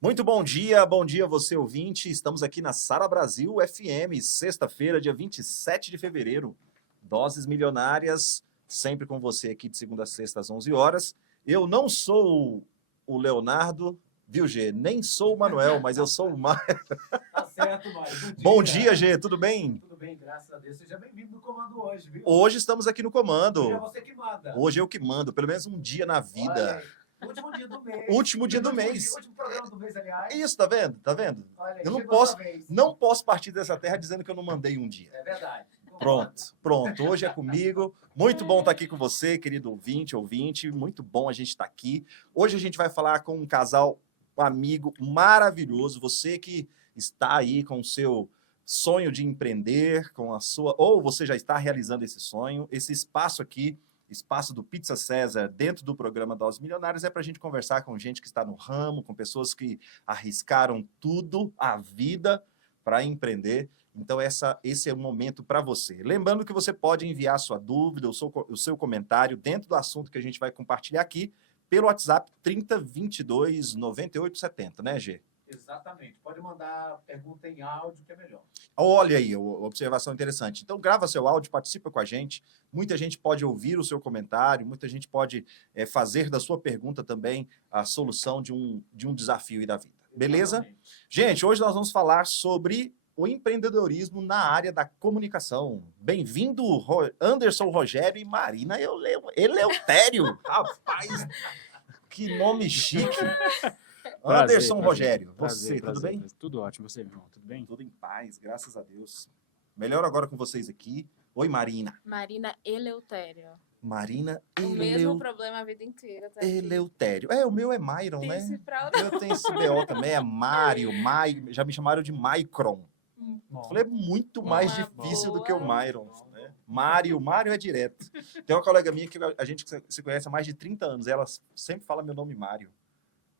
Muito bom dia você ouvinte. Estamos aqui na Sara Brasil FM, sexta-feira, dia 27 de fevereiro. Doses milionárias, sempre com você aqui de segunda a sexta às 11 horas. Eu não sou o Leonardo, viu, Gê? Nem sou o Manuel, mas eu sou o Mário. Tá certo, Mário. Bom dia, Gê. Tudo bem? Tudo bem, graças a Deus. Seja bem-vindo no comando hoje, viu? Hoje estamos aqui no comando. Hoje é você que manda. Hoje eu que mando, pelo menos um dia na vida. Olha aí. Último dia do mês. Último dia do mês. Último programa do mês, aliás. Isso, tá vendo? Tá vendo? Olha aí, Eu não chegou posso, sua vez. não posso partir dessa terra dizendo que eu não mandei um dia. É verdade. Pronto. Hoje é comigo. Muito bom estar aqui com você, querido ouvinte. Muito bom a gente estar aqui. Hoje a gente vai falar com um casal, um amigo maravilhoso. Você que está aí com o seu sonho de empreender, com a sua, ou você já está realizando esse sonho. Esse espaço aqui, espaço do Pizza César, dentro do programa Doses Milionárias, é para a gente conversar com gente que está no ramo, com pessoas que arriscaram tudo, a vida, para empreender. Então, esse é o momento para você. Lembrando que você pode enviar a sua dúvida, o seu comentário dentro do assunto que a gente vai compartilhar aqui pelo WhatsApp 3022 9870, né, Gê? Exatamente. Pode mandar pergunta em áudio, que é melhor. Olha aí, observação interessante. Então, grava seu áudio, participa com a gente. Muita gente pode ouvir o seu comentário, muita gente pode fazer da sua pergunta também a solução de um desafio aí da vida. Beleza? Exatamente. Gente, hoje nós vamos falar sobre o empreendedorismo na área da comunicação. Bem-vindo, Anderson Rogério e Marina Eleutério. Rapaz, que nome chique. Anderson Rogério, você, tudo bem? Tudo ótimo, você, meu irmão, tudo bem? Tudo em paz, graças a Deus. Melhor agora com vocês aqui. Oi, Marina. Marina Eleutério. Marina O mesmo problema a vida inteira, tá? Eleutério. O meu é Myron, Tem né? esse pra... Eu tenho esse BO também, é Mário, já me chamaram de Mycron. Bom. Falei, é muito mais Uma difícil do que o boa. Myron. Né? Mário é direto. Tem uma colega minha que a gente se conhece há mais de 30 anos, ela sempre fala meu nome Mário.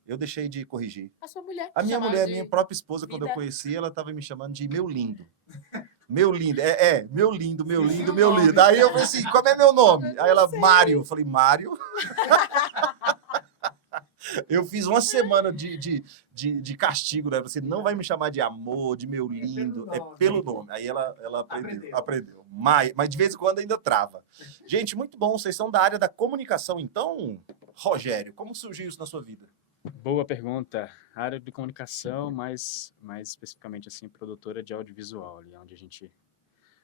Eu deixei de corrigir. A sua mulher. A minha chamava mulher, de minha própria esposa, quando eu vida. conheci, ela estava me chamando de meu lindo. Meu lindo, meu lindo, meu Esqueci lindo, o meu nome. lindo. Aí eu falei assim, como é meu nome? Eu Aí ela, não sei. Mário. Eu falei, Mário? Eu fiz uma semana de castigo, né? Você não vai me chamar de amor, de meu lindo, é pelo nome. Aí ela aprendeu. Mas de vez em quando ainda trava. Gente, muito bom, vocês são da área da comunicação, então, Rogério, como surgiu isso na sua vida? Boa pergunta. Área de comunicação, mais especificamente assim, produtora de audiovisual, ali, onde a gente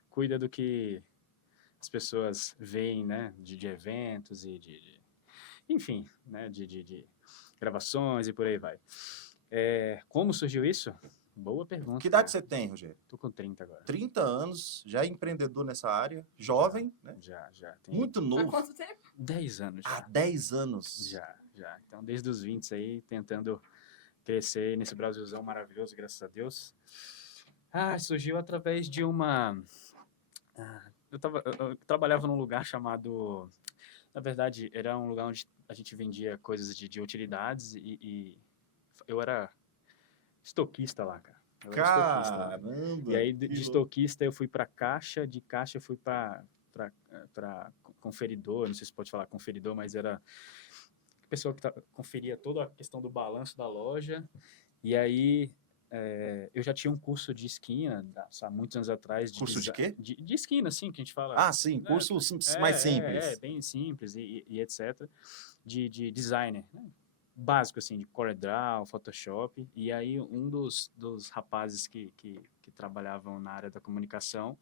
cuida do que as pessoas veem, né, de eventos e enfim, né, de gravações e por aí vai. Como surgiu isso? Boa pergunta. Que idade você tem, Rogério? Tô com 30 agora. 30 anos, já é empreendedor nessa área, jovem, né? Já. Tem Muito Há novo. quanto tempo? 10 anos já. Há 10 anos. Já. Então, desde os 20 aí, tentando crescer nesse Brasilzão maravilhoso, graças a Deus. Surgiu através de uma... Eu trabalhava num lugar chamado... Na verdade, era um lugar onde a gente vendia coisas de utilidades e eu era estoquista lá, cara. Eu era estoquista lá. Caramba! E aí, que de louco. estoquista, eu fui para caixa, de caixa eu fui para conferidor, não sei se pode falar conferidor, mas era a pessoa que conferia toda a questão do balanço da loja. E aí, eu já tinha um curso de esquina, há muitos anos atrás. Curso de quê? De esquina, assim, que a gente fala. Ah, sim, né? curso mais simples. Bem simples e etc. De designer, né? Básico, assim, de CorelDRAW, Photoshop. E aí, um dos rapazes que trabalhavam na área da comunicação,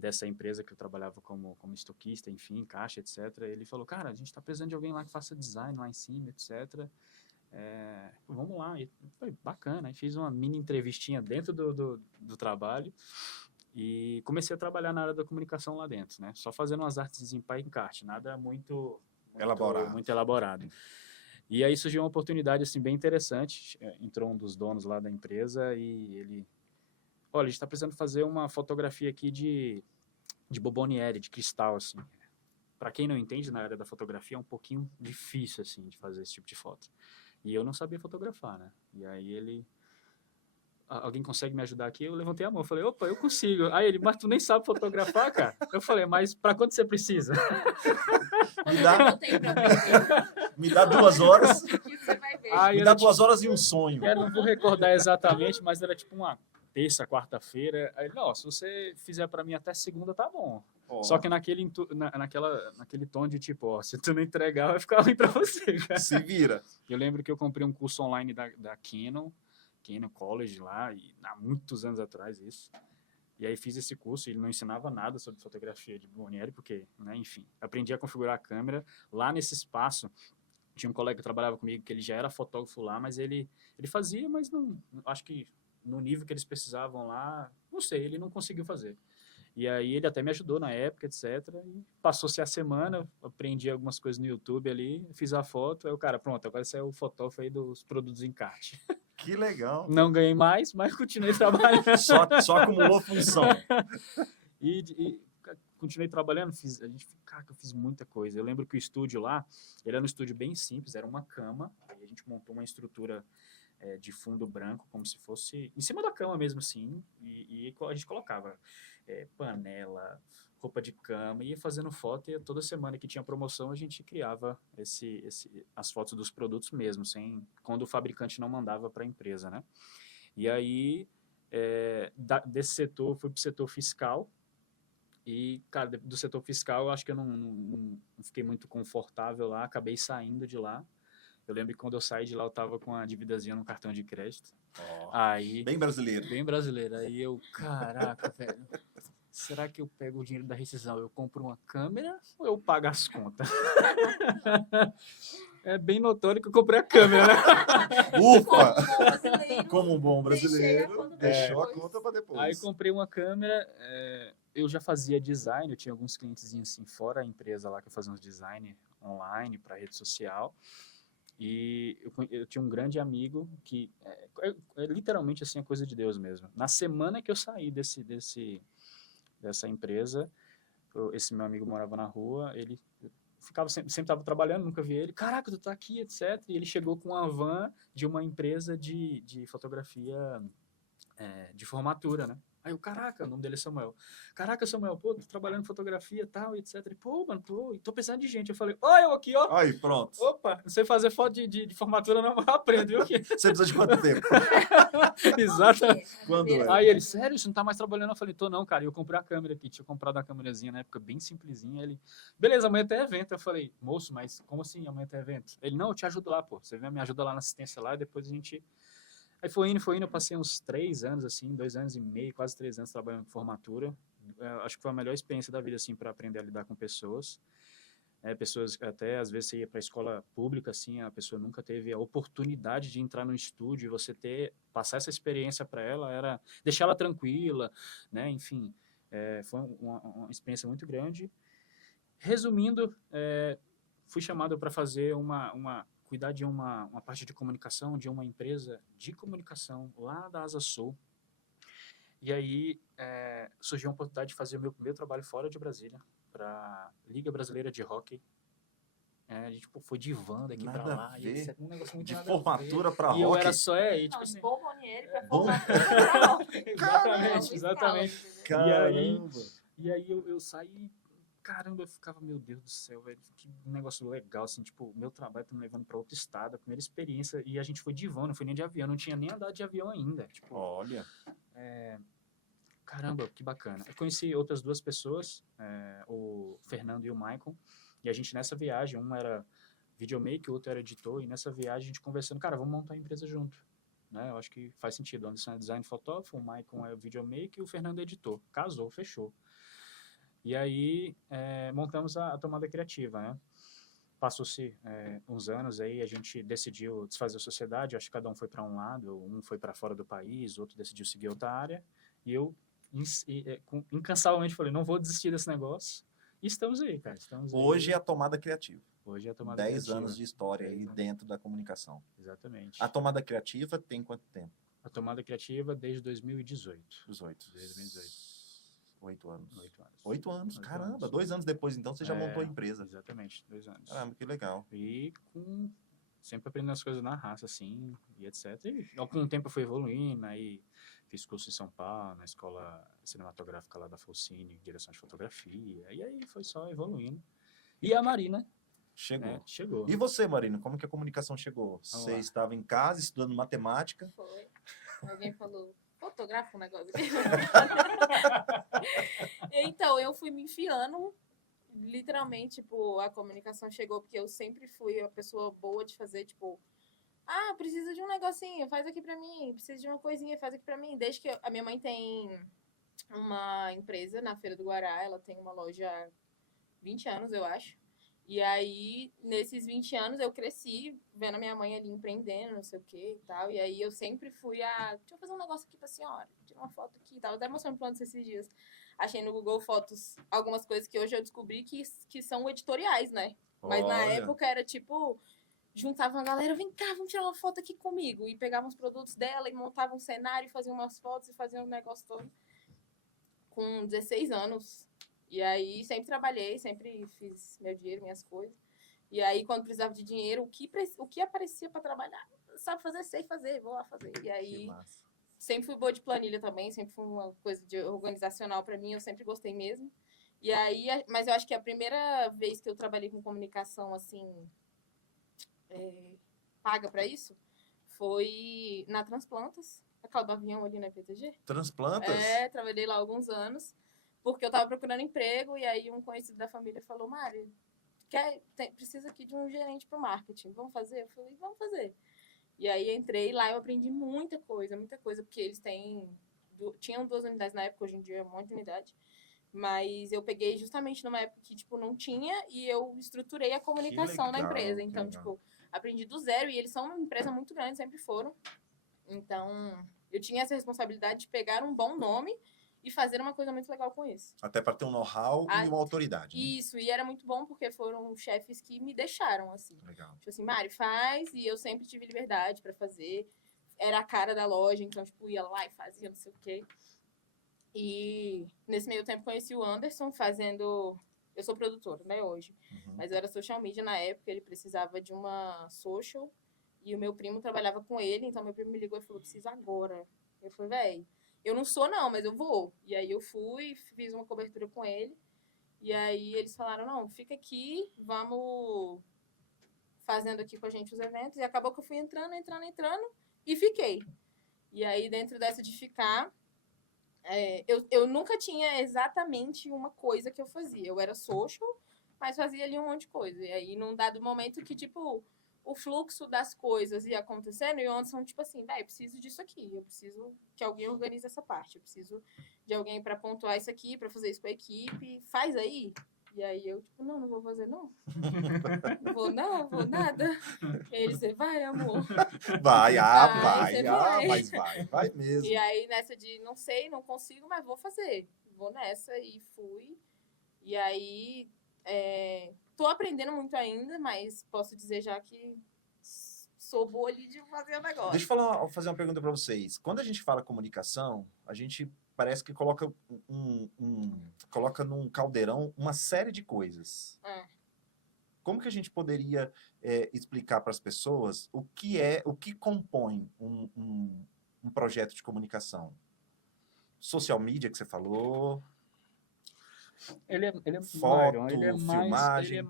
dessa empresa que eu trabalhava como estoquista, enfim, caixa, etc. Ele falou, cara, a gente tá precisando de alguém lá que faça design lá em cima, etc. Vamos lá. E foi bacana. Aí fiz uma mini entrevistinha dentro do trabalho e comecei a trabalhar na área da comunicação lá dentro, né? Só fazendo umas artes em pá e encarte, nada muito elaborado. E aí surgiu uma oportunidade assim bem interessante. Entrou um dos donos lá da empresa e ele, olha, a gente está precisando fazer uma fotografia aqui de Bobboniere, de cristal, assim. Para quem não entende na área da fotografia, é um pouquinho difícil, assim, de fazer esse tipo de foto. E eu não sabia fotografar, né? E aí ele alguém consegue me ajudar aqui? Eu levantei a mão, falei, opa, eu consigo. Aí ele, mas tu nem sabe fotografar, cara? Eu falei, mas pra quanto você precisa? Me dá, Não tem problema. me dá 2 horas. Que você vai ver. Aí Me era dá 2 horas e um sonho. não vou recordar exatamente, mas era tipo uma terça, quarta-feira. Aí, não, se você fizer pra mim até segunda, tá bom. Ó, Só que naquele tom de tipo, ó, se tu não entregar, vai ficar ruim pra você, cara. se vira. Eu lembro que eu comprei um curso online da Canon College lá, e há muitos anos atrás isso. E aí fiz esse curso, ele não ensinava nada sobre fotografia de Bonieri, porque, né, enfim, aprendi a configurar a câmera. Lá nesse espaço, tinha um colega que trabalhava comigo, que ele já era fotógrafo lá, mas ele fazia, mas não, acho que no nível que eles precisavam lá, não sei, ele não conseguiu fazer. E aí ele até me ajudou na época, etc. E passou-se a semana, aprendi algumas coisas no YouTube ali, fiz a foto, aí o cara, pronto, agora você é o fotógrafo aí dos produtos encarte. Que legal. Não ganhei mais, mas continuei trabalhando. Só acumulou função. E continuei trabalhando, eu fiz muita coisa. Eu lembro que o estúdio lá, ele era um estúdio bem simples, era uma cama, aí a gente montou uma estrutura de fundo branco, como se fosse em cima da cama mesmo, assim, e a gente colocava panela, roupa de cama, ia fazendo foto, e toda semana que tinha promoção a gente criava as fotos dos produtos mesmo, quando o fabricante não mandava para a empresa, né? E aí, desse setor, fui para o setor fiscal, e, cara, do setor fiscal, eu acho que eu não fiquei muito confortável lá, acabei saindo de lá. Eu lembro que quando eu saí de lá, eu tava com a dívidazinha no cartão de crédito. Ó, Aí, bem brasileiro. bem brasileiro. Aí eu, caraca, velho, será que eu pego o dinheiro da rescisão? Eu compro uma câmera ou eu pago as contas? É bem notório que eu comprei a câmera, né? Ufa! Como um bom brasileiro, deixou a conta para depois. Aí comprei uma câmera, eu já fazia design, eu tinha alguns clientes assim, fora a empresa lá que eu fazia uns design online para rede social. E eu tinha um grande amigo que é literalmente assim a coisa de Deus mesmo. Na semana que eu saí dessa empresa, esse meu amigo morava na rua, ele ficava sempre estava trabalhando, nunca vi ele. Caraca, tu tá aqui, etc. E ele chegou com uma van de uma empresa de fotografia de formatura, né? Aí eu, caraca, o nome dele é Samuel. Caraca, Samuel, pô, tô trabalhando em fotografia e tal, etc. E, pô, mano, tô precisando de gente. Eu falei, ó, eu aqui, ó. Aí, pronto. Opa, não sei fazer foto de formatura, não, mas aprendo, viu? Você precisa de quanto tempo? Exatamente. Quando é? Aí ele, sério, você não tá mais trabalhando? Eu falei, tô não, cara. E eu comprei a câmera aqui, tinha comprado uma câmerazinha na época, bem simplesinha. Ele, beleza, amanhã tem evento. Eu falei, moço, mas como assim amanhã tem evento? Ele, não, eu te ajudo lá, pô. Você me ajuda lá na assistência lá e depois a gente... Aí foi indo, eu passei uns 3 anos, assim, 2 anos e meio, quase 3 anos trabalhando com formatura. Acho que foi a melhor experiência da vida, assim, para aprender a lidar com pessoas. Pessoas, até às vezes você ia para a escola pública, assim, a pessoa nunca teve a oportunidade de entrar no estúdio, e você passar essa experiência para ela, era deixar ela tranquila, né, enfim, foi uma experiência muito grande. Resumindo, fui chamado para fazer cuidar de uma parte de comunicação de uma empresa de comunicação lá da Asa Sul. E aí surgiu a oportunidade de fazer o meu primeiro trabalho fora de Brasília, para a Liga Brasileira de Hockey. A gente foi de van daqui para lá. E etc, um negócio muito de nada a ver. formatura para hockey. E eu era só, tipo Não, assim... de bom Bonieri pra Bom- formatura. Exatamente. Caramba! E aí eu saí... Caramba, eu ficava, meu Deus do céu, velho, que negócio legal, assim, tipo, meu trabalho tá me levando para outro estado, a primeira experiência, e a gente foi de van, não foi nem de avião, não tinha nem andado de avião ainda, tipo, Olha, caramba, que bacana. Eu conheci outras 2 pessoas, o Fernando e o Michael, e a gente nessa viagem, um era videomaker, o outro era editor, e nessa viagem a gente conversando, cara, vamos montar a empresa junto, né, eu acho que faz sentido, o Anderson é design fotógrafo, o Michael é videomaker e o Fernando é editor, casou, fechou. E aí montamos a tomada criativa, né? Passou-se uns anos aí, a gente decidiu desfazer a sociedade, acho que cada um foi para um lado, um foi para fora do país, outro decidiu seguir outra área, e eu incansavelmente falei, não vou desistir desse negócio, e estamos aí, cara. hoje é a tomada criativa. Hoje é a tomada 10 criativa. anos de história 10 aí anos. dentro da comunicação. Exatamente. A tomada criativa tem quanto tempo? A tomada criativa desde 2018. 18. Desde 2018. 8 anos. 8 anos. 8 anos, 8 caramba. anos. 2 anos depois, então, você já montou a empresa. Exatamente, 2 anos. Caramba, que legal. E com Sempre aprendendo as coisas na raça, assim, e etc. E com o tempo eu fui evoluindo, aí fiz curso em São Paulo, na escola cinematográfica lá da Fulcine, direção de fotografia, e aí foi só evoluindo. E a Marina, Chegou. né, chegou. E você, Marina, como que a comunicação chegou? Você lá. estava em casa estudando matemática? Foi. Alguém falou, fotografa um negócio. Então, eu fui me enfiando, literalmente, tipo, a comunicação chegou porque eu sempre fui a pessoa boa de fazer, tipo, ah, precisa de um negocinho, faz aqui pra mim, precisa de uma coisinha, faz aqui pra mim. Desde que a minha mãe tem uma empresa na Feira do Guará, ela tem uma loja há 20 anos, eu acho. E aí, nesses 20 anos, eu cresci vendo a minha mãe ali empreendendo, não sei o que e tal. E aí, eu sempre fui deixa eu fazer um negócio aqui pra senhora, tirar uma foto aqui e tal. Eu até mostrando pra esses dias. Achei no Google Fotos algumas coisas que hoje eu descobri que são editoriais, né? Mas na Olha. época era tipo, juntava uma galera, vem cá, vamos tirar uma foto aqui comigo. E pegavam os produtos dela e montavam um cenário, faziam umas fotos e faziam um negócio todo. Com 16 anos. E aí sempre trabalhei, sempre fiz meu dinheiro, minhas coisas. E aí quando precisava de dinheiro, o que aparecia para trabalhar, sabe fazer, sei fazer, vou lá fazer. E Que aí massa. sempre fui boa de planilha também, sempre foi uma coisa de organizacional para mim, eu sempre gostei mesmo. E aí, mas eu acho que a primeira vez que eu trabalhei com comunicação assim, paga para isso, foi na Transplantas, aquela do avião ali na PTG. Transplantas? Trabalhei lá há alguns anos, porque eu tava procurando emprego, e aí um conhecido da família falou, Mari, precisa aqui de um gerente pro marketing, vamos fazer? Eu falei, vamos fazer. E aí entrei lá, eu aprendi muita coisa, porque eles tinham 2 unidades na época, hoje em dia é muita unidade, mas eu peguei justamente numa época que, tipo, não tinha, e eu estruturei a comunicação da empresa, então, tipo, aprendi do zero, e eles são uma empresa muito grande, sempre foram, então eu tinha essa responsabilidade de pegar um bom nome e fazer uma coisa muito legal com isso. Até para ter um know-how e uma autoridade, né? Isso, e era muito bom porque foram chefes que me deixaram, assim. Legal. Tipo assim, Mari, faz, e eu sempre tive liberdade para fazer. Era a cara da loja, então, tipo, ia lá e fazia, não sei o quê. E nesse meio tempo conheci o Anderson fazendo... Eu sou produtora, né, hoje. Mas eu era social media na época, ele precisava de uma social, e o meu primo trabalhava com ele, então meu primo me ligou e falou, preciso agora. Eu falei, véi, eu não sou não, mas eu vou. E aí eu fui, fiz uma cobertura com ele, e aí eles falaram, não, fica aqui, vamos fazendo aqui com a gente os eventos, e acabou que eu fui entrando, e fiquei. E aí dentro dessa de ficar, eu nunca tinha exatamente uma coisa que eu fazia. Eu era social, mas fazia ali um monte de coisa. E aí, num dado momento que, tipo, o fluxo das coisas ia acontecendo, e o Anderson, tipo assim, eu preciso disso aqui, eu preciso que alguém organize essa parte, eu preciso de alguém para pontuar isso aqui, para fazer isso com a equipe, faz aí. E aí eu, tipo, não vou fazer, não. Não vou nada. Ele, você vai, amor. Vai, Vai. vai mesmo. E aí, nessa de, não sei, não consigo, mas vou fazer. Vou nessa, e fui. E aí, tô aprendendo muito ainda, mas posso dizer já que sou boa ali de fazer o negócio. Deixa eu fazer uma pergunta para vocês. Quando a gente fala comunicação, a gente parece que coloca coloca num caldeirão uma série de coisas. Como que a gente poderia explicar para as pessoas o que compõe um projeto de comunicação? Social media que você falou. Ele é Foto, Myron, filmagem.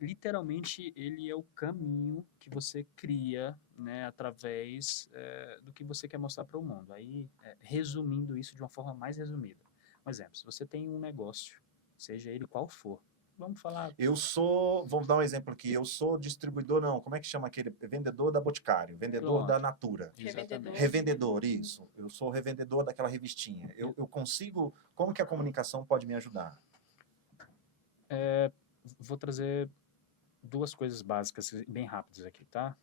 literalmente, ele é o caminho que você cria, né, através do que você quer mostrar para o mundo. Aí, resumindo isso de uma forma mais resumida. Um exemplo, se você tem um negócio, seja ele qual for, vamos falar... Vamos dar um exemplo aqui, eu sou distribuidor, não, como é que chama aquele? Vendedor da Boticário, vendedor da Natura. Exatamente. Revendedor, isso. Eu sou revendedor daquela revistinha. Eu consigo, como que a comunicação pode me ajudar? Vou trazer 2 coisas básicas, bem rápidas aqui, tá?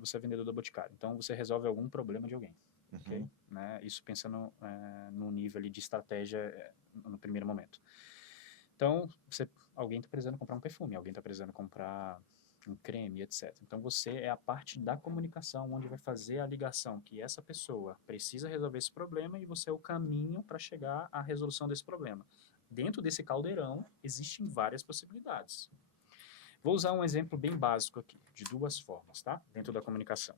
Você é vendedor da Boticário, então você resolve algum problema de alguém, ok? Né? Isso pensando no nível ali de estratégia no primeiro momento. Então, alguém está precisando comprar um perfume, alguém está precisando comprar um creme, etc. Então, você é a parte da comunicação onde vai fazer a ligação que essa pessoa precisa resolver esse problema e você é o caminho para chegar à resolução desse problema. Dentro desse caldeirão, existem várias possibilidades. Vou usar um exemplo bem básico aqui, de duas formas, tá? Dentro da comunicação.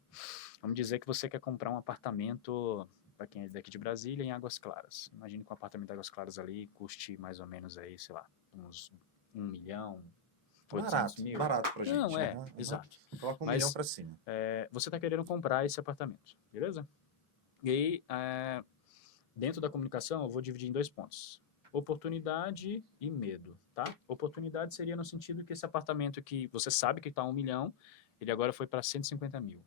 Vamos dizer que você quer comprar um apartamento, para quem é daqui de Brasília, em Águas Claras. Imagine que um apartamento em Águas Claras ali custe mais ou menos aí, sei lá, uns 1 milhão, 800 mil. Barato pra gente. Não, né? exato. Coloca 1 Mas- milhão pra cima. Você está querendo comprar esse apartamento, beleza? E aí, dentro da comunicação, eu vou dividir em 2 pontos. Oportunidade e medo, tá? Oportunidade seria no sentido que esse apartamento que você sabe que está 1 milhão, ele agora foi para 150 mil.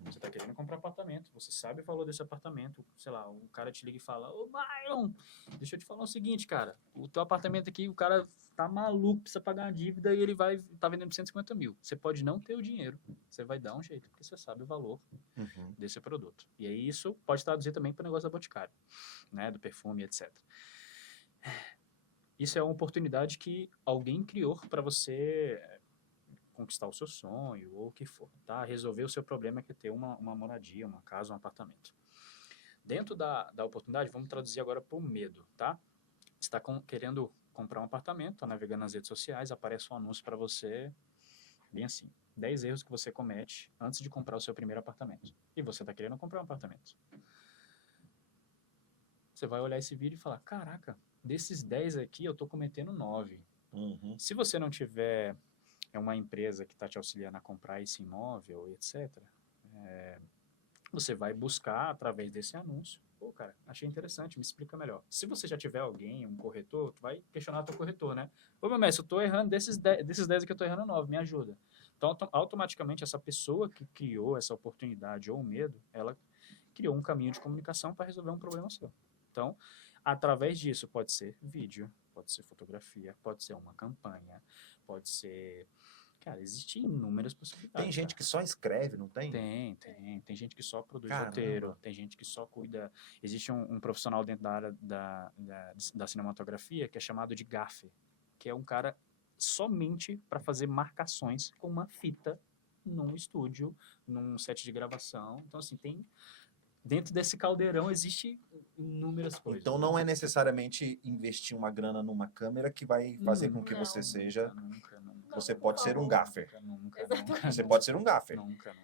Você está querendo comprar apartamento, você sabe o valor desse apartamento, sei lá, o cara te liga e fala, ô Byron, deixa eu te falar o seguinte, cara, o teu apartamento aqui, o cara tá maluco, precisa pagar uma dívida e ele tá vendendo por 150 mil. Você pode não ter o dinheiro, você vai dar um jeito, porque você sabe o valor desse produto. E aí isso pode traduzir também para o negócio da Boticário, né, do perfume, etc. Isso é uma oportunidade que alguém criou para você conquistar o seu sonho ou o que for, tá? Resolver o seu problema que é ter uma moradia, uma casa, um apartamento. Dentro da oportunidade, vamos traduzir agora para o medo, tá? Você está querendo comprar um apartamento, está navegando nas redes sociais, aparece um anúncio para você, bem assim, 10 erros que você comete antes de comprar o seu primeiro apartamento. E você está querendo comprar um apartamento. Você vai olhar esse vídeo e falar, caraca, desses 10 aqui eu estou cometendo 9. Se você não tiver uma empresa que está te auxiliando a comprar esse imóvel, etc., você vai buscar através desse anúncio. Pô, cara, achei interessante, me explica melhor. Se você já tiver alguém, um corretor, tu vai questionar teu corretor, né? Ô, meu mestre, eu tô errando desses 10 aqui, eu tô errando 9, me ajuda. Então, automaticamente, essa pessoa que criou essa oportunidade ou medo, ela criou um caminho de comunicação para resolver um problema seu. Então, através disso, pode ser vídeo, pode ser fotografia, pode ser uma campanha, pode ser... Cara, existem inúmeras possibilidades. Tem gente que só escreve, não tem? Tem gente que só produz Caramba. roteiro, tem gente que só cuida... Existe um profissional dentro da área da cinematografia que é chamado de gaffer, que é um cara somente para fazer marcações com uma fita num estúdio, num set de gravação. Então, assim, dentro desse caldeirão existe inúmeras coisas. Então não é necessariamente investir uma grana numa câmera que vai fazer com que Não. você seja... Nunca. Você Não, pode por ser um favor. gaffer. Nunca. Você pode ser um gaffer. Nunca.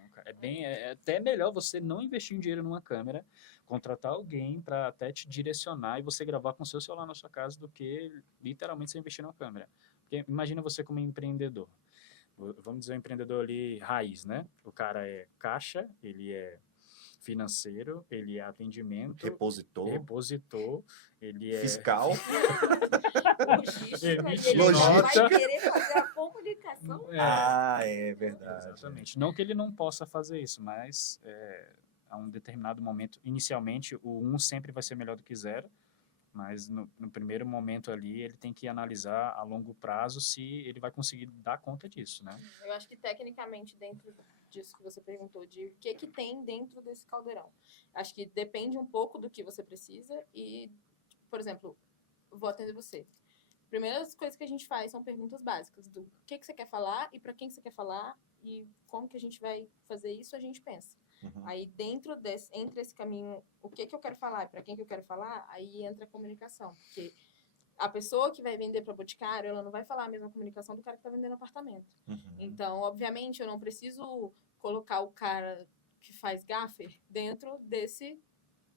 É até melhor você não investir um dinheiro numa câmera, contratar alguém para até te direcionar e você gravar com o seu celular na sua casa do que literalmente você investir numa câmera. Porque imagina você como empreendedor. Vamos dizer um empreendedor ali raiz, né? O cara é caixa, ele é financeiro, ele é atendimento, repositor, ele é Fiscal. Logística, ele Logística. vai querer fazer a comunicação. É verdade. Exatamente. Não que ele não possa fazer isso, mas a um determinado momento, inicialmente, o 1 sempre vai ser melhor do que 0, mas no primeiro momento ali, ele tem que analisar a longo prazo se ele vai conseguir dar conta disso, né? Eu acho que tecnicamente, dentro disso que você perguntou, de o que tem dentro desse caldeirão. Acho que depende um pouco do que você precisa e, por exemplo, vou atender você. Primeiras coisas que a gente faz são perguntas básicas do que você quer falar e para quem você quer falar e como que a gente vai fazer isso, a gente pensa. Aí entre esse caminho, o que eu quero falar e para quem que eu quero falar, aí entra a comunicação, porque a pessoa que vai vender para Boticário, ela não vai falar a mesma comunicação do cara que está vendendo apartamento. Então, obviamente, eu não preciso colocar o cara que faz gaffer dentro desse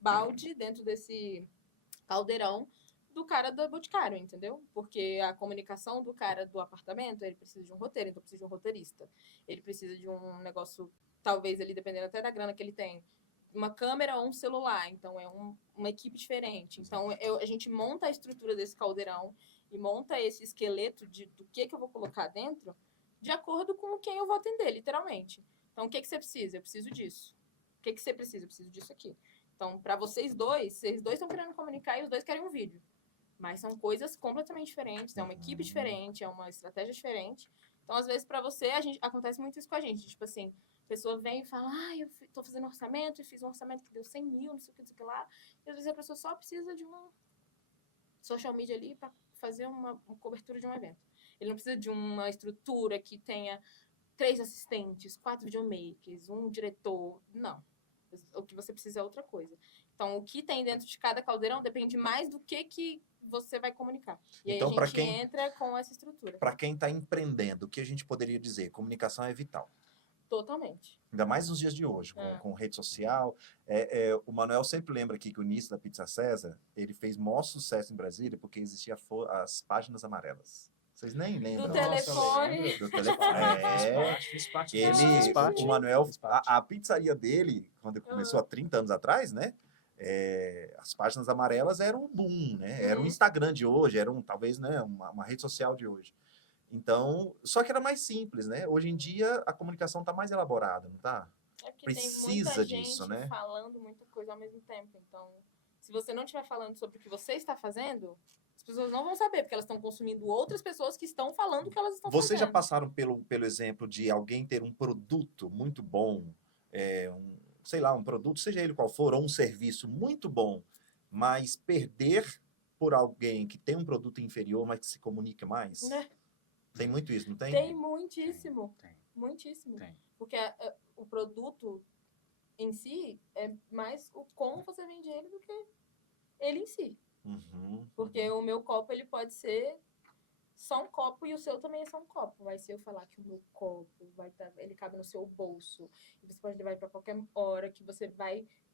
balde, dentro desse caldeirão do cara do Boticário, entendeu? Porque a comunicação do cara do apartamento, ele precisa de um roteiro, então precisa de um roteirista. Ele precisa de um negócio, talvez ali, dependendo até da grana que ele tem, uma câmera ou um celular, então é uma equipe diferente. Então a gente monta a estrutura desse caldeirão e monta esse esqueleto do que eu vou colocar dentro de acordo com quem eu vou atender, literalmente. Então o que você precisa? Eu preciso disso. O que você precisa? Eu preciso disso aqui. Então, para vocês dois estão querendo comunicar e os dois querem um vídeo. Mas são coisas completamente diferentes, é uma equipe diferente, é uma estratégia diferente. Então, às vezes, para você, acontece muito isso com a gente. Tipo assim, a pessoa vem e fala, eu tô fazendo orçamento, e fiz um orçamento que deu 100 mil, não sei o que lá. E às vezes a pessoa só precisa de uma social media ali para fazer uma cobertura de um evento. Ele não precisa de uma estrutura que tenha 3 assistentes, 4 videomakers, um diretor. Não. O que você precisa é outra coisa. Então, o que tem dentro de cada caldeirão depende mais do que você vai comunicar. E Então, aí a pra gente quem- entra com essa estrutura. Para quem está empreendendo, o que a gente poderia dizer? Comunicação é vital. Totalmente. Ainda mais nos dias de hoje, É. com rede social. O Manuel sempre lembra aqui que o início da Pizza César, ele fez maior sucesso em Brasília porque existia as páginas amarelas. Vocês nem lembram. Do Nossa, telefone. lembro. Do telefone. Fiz parte Ele, disso, fiz parte. o Manuel, Fiz parte. a pizzaria dele, quando ele começou há 30 anos atrás, né? As páginas amarelas eram um boom, né? Era um Instagram de hoje, era talvez, né, uma rede social de hoje. Então, só que era mais simples, né? Hoje em dia a comunicação está mais elaborada, não tá? É porque Precisa tem muita disso, gente né? falando muita coisa ao mesmo tempo. Então, se você não estiver falando sobre o que você está fazendo, as pessoas não vão saber, porque elas estão consumindo outras pessoas que estão falando o que elas estão Vocês já fazendo. passaram pelo exemplo de alguém ter um produto muito bom, sei lá, um produto, seja ele qual for, ou um serviço muito bom, mas perder por alguém que tem um produto inferior, mas que se comunica mais? Né? Tem muito isso, não tem? Tem muitíssimo. Tem. Muitíssimo. Tem. Porque o produto em si é mais o como você vende ele do que ele em si. Uhum. Porque o meu copo, ele pode ser só um copo e o seu também é só um copo. Mas se eu falar que o meu copo ele cabe no seu bolso, e você pode levar ele pra qualquer hora, que você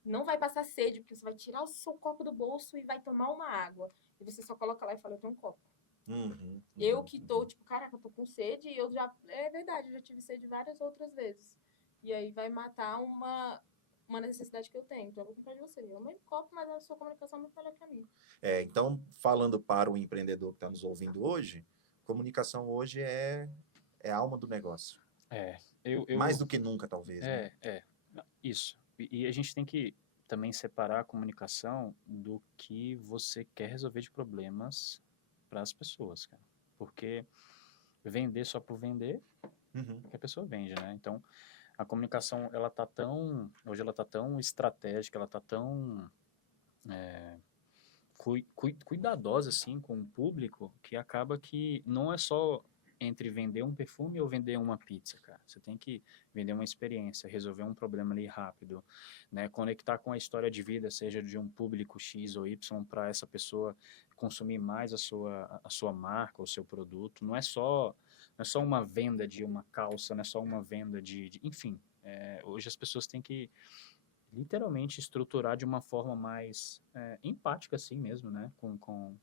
não vai passar sede, porque você vai tirar o seu copo do bolso e vai tomar uma água. E você só coloca lá e fala, eu tenho um copo. Uhum. Eu que tô, tipo, caraca, eu tô com sede, e eu já... É verdade, eu já tive sede várias outras vezes. E aí vai matar uma necessidade que eu tenho. Então eu vou comprar de você. É o mesmo copo, mas a sua comunicação é muito melhor que a minha. Então, falando para o empreendedor que está nos ouvindo hoje, comunicação hoje é a alma do negócio. Mais do que nunca, talvez. Né? Isso. E a gente tem que também separar a comunicação do que você quer resolver de problemas para as pessoas, cara. Porque vender só por vender, que a pessoa vende, né? Então, a comunicação, hoje ela tá tão estratégica, ela tá tão cuidadosa, assim, com o público, que acaba que não é só entre vender um perfume ou vender uma pizza, cara. Você tem que vender uma experiência, resolver um problema ali rápido, né? Conectar com a história de vida, seja de um público X ou Y, para essa pessoa consumir mais a sua marca, o seu produto. Não é só uma venda de uma calça, não é só uma venda enfim. Hoje as pessoas têm que literalmente estruturar de uma forma mais empática, assim mesmo, né? Com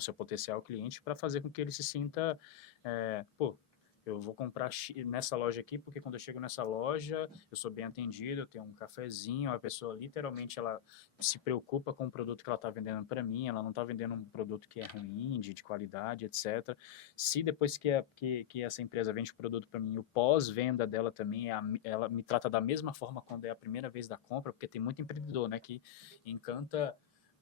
seu potencial cliente, para fazer com que ele se sinta, eu vou comprar nessa loja aqui, porque quando eu chego nessa loja, eu sou bem atendido, eu tenho um cafezinho, a pessoa literalmente ela se preocupa com o produto que ela está vendendo para mim, ela não está vendendo um produto que é ruim, de qualidade, etc. Se depois que essa empresa vende o produto para mim, o pós-venda dela também, ela me trata da mesma forma quando é a primeira vez da compra, porque tem muito empreendedor, né, que encanta